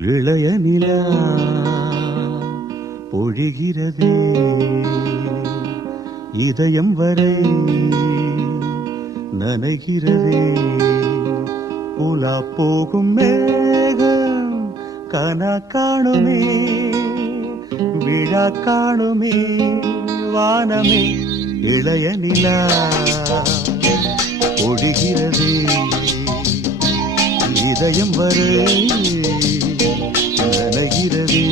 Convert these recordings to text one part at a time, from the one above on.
இளைய நிலா பொழிகிறதே இதயம் வரை நனைகிறதே உலா போகும் மேகம் கனா காணுமே விழா காணுமே வானமே இளைய நிலா பொழிகிறதே இதயம் வரை நனைகிறதே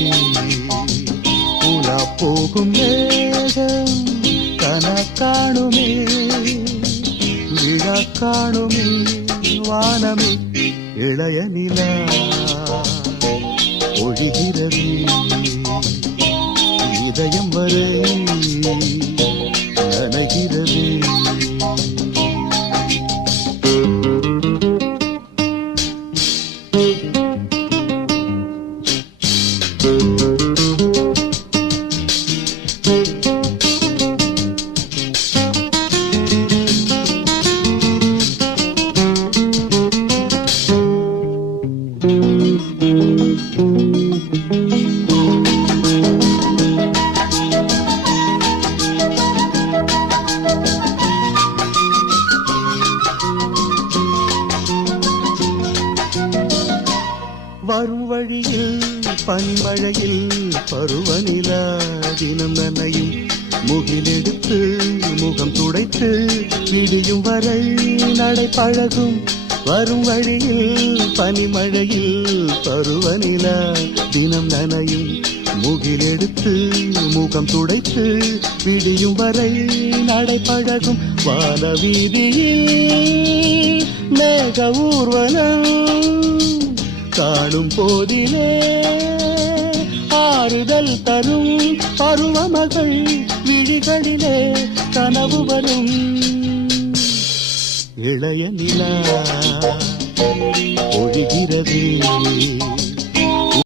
உலா போகும் மேகம் கனா காணுமே விழா காணுமே வானமே இளைய நிலா ஒழிகிறதே இதயம் வரை நனைகிறதே. வரும் வழியில் பனிமழையில் பருவநிலா தினம் நனையும் முகிலெடுத்து முகம் துடைத்து விடியும் வரை நடை பழகும். வரும் வழியில் பனிமழையில் பருவநிலா தினம் நனையும் முகிலெடுத்து முகம் துடைத்து விடியும் வரை நடை பழகும். வான வீதியில் மேக ஊர்வலம் காணும் போதிலே ஆறுதல் தரும் பருவமகள் விழிகளிலே கனவு வரும். இளைய நிலா ஒழிகிறதே